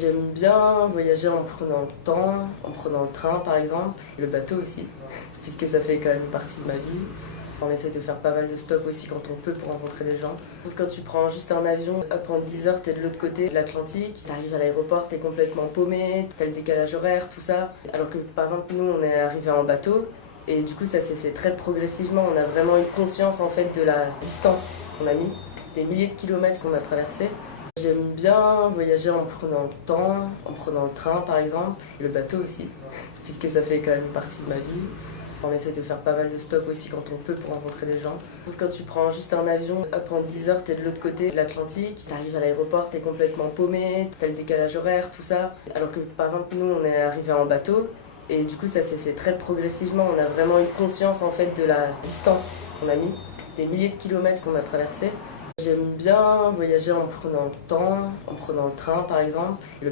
J'aime bien voyager en prenant le temps, en prenant le train par exemple, le bateau aussi, puisque ça fait quand même partie de ma vie. On essaie de faire pas mal de stops aussi quand on peut pour rencontrer des gens. Quand tu prends juste un avion, hop, en 10 heures, t'es de l'autre côté de l'Atlantique, t'arrives à l'aéroport, t'es complètement paumé, t'as le décalage horaire, tout ça. Alors que par exemple, nous, on est arrivé en bateau, et du coup, ça s'est fait très progressivement. On a vraiment eu conscience en fait de la distance qu'on a mis, des milliers de kilomètres qu'on a traversés. J'aime bien voyager en prenant le temps, en prenant le train par exemple, le bateau aussi, puisque ça fait quand même partie de ma vie. On essaie de faire pas mal de stops aussi quand on peut pour rencontrer des gens. Quand tu prends juste un avion, hop, en 10 heures, t'es de l'autre côté de l'Atlantique, t'arrives à l'aéroport, t'es complètement paumé, t'as le décalage horaire, tout ça. Alors que par exemple, nous, on est arrivé en bateau, et du coup, ça s'est fait très progressivement. On a vraiment eu conscience en fait de la distance qu'on a mis, des milliers de kilomètres qu'on a traversés. J'aime bien voyager en prenant le temps, en prenant le train par exemple.